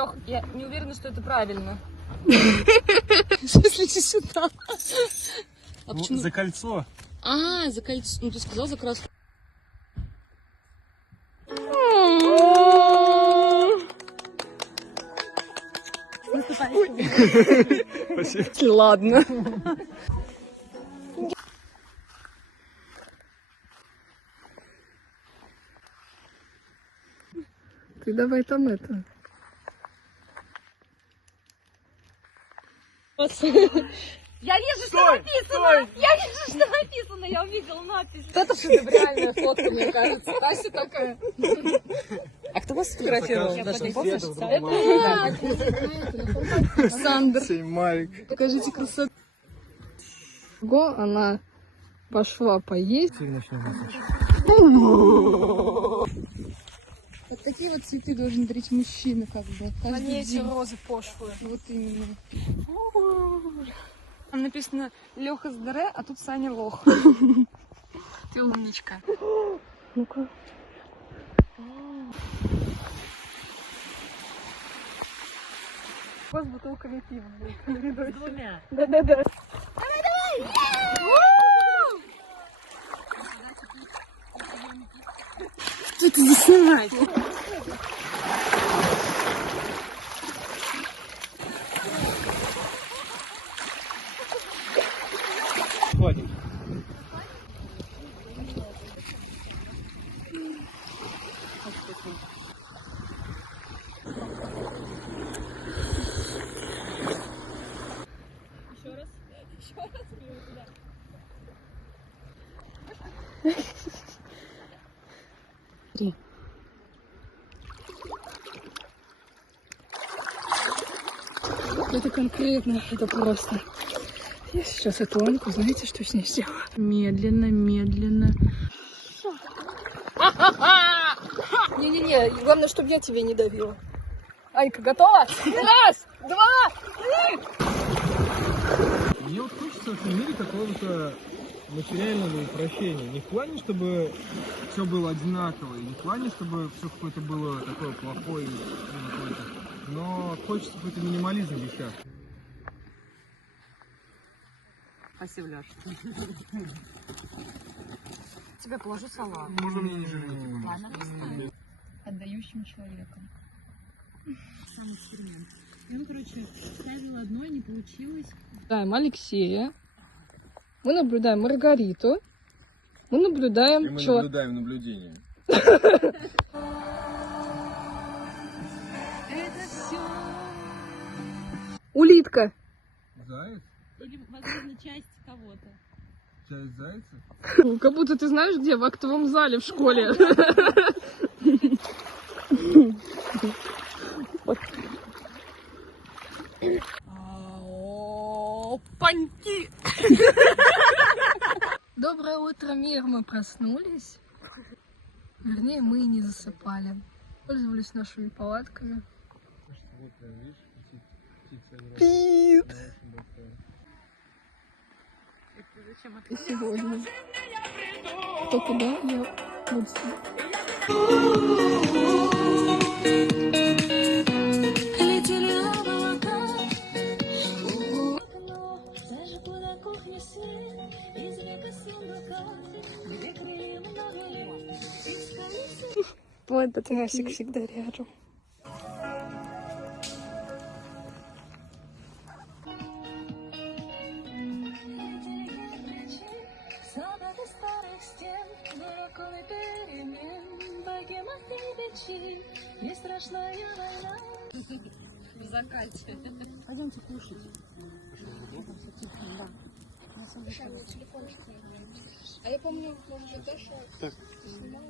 Лёх, я не уверена, что это правильно. Если сюда. А Ну, почему? за кольцо. А, за кольцо. Ну, ты сказал за краску. Спасибо. Ладно. Ты давай там это. Я вижу, что написано! Я вижу, что написано! Я увидела надпись. Это шедевральная фотка, мне кажется. Тася такая. А кто вас сфотографировал? Александр. Марик. Покажите красоту. Го, она пошла поесть. Вот такие вот цветы должен дарить мужчина, как бы. Каждый день. розы пошлые. Вот именно. Там написано Лёха Здаре, а тут Саня Лох. Ты умничка. Ну-ка. У вас бутылками пива будет. С двумя. Да-да-да. Что это за снимать? Хватит. Это конкретно, это просто. Я сейчас эту Аньку, знаете, что с ней сделаю? Медленно, медленно. Не-не-не, главное, чтобы я тебе не давила. Анька, готова? Раз, два. Мне вот хочется в этом мире какого-то материального упрощения. Не в плане, чтобы все было одинаково, и не в плане, чтобы все какое-то было такое плохое, но хочется какой-то минимализм в вещах. Спасибо, Лёш. Тебе положу салат. Можно мне не жирнее? Ладно, достану. Отдающим человеком. Сам эксперимент. И он, короче, ставил одно, не получилось. Наблюдаем Алексея. Мы наблюдаем Маргариту. Мы наблюдаем... И мы наблюдаем наблюдение. Это все. Улитка. Заяц? Или, возможно, часть кого-то. Часть зайца? Как будто ты знаешь, где? В актовом зале в школе. Опаньки! Доброе утро, мир! Мы проснулись. Вернее, мы и не засыпали. Пользовались нашими палатками. Пит! И сегодня. Кто куда, я буду Летели облака, зажгу на кухне свет, из века сундука, где крылья много лет, искали. Твой террасик всегда рядом. Солдаты старых стен, драконы перемен, богема печи, не страшная война. В закате. Пойдемте кушать. А я помню, может, Даша снимала.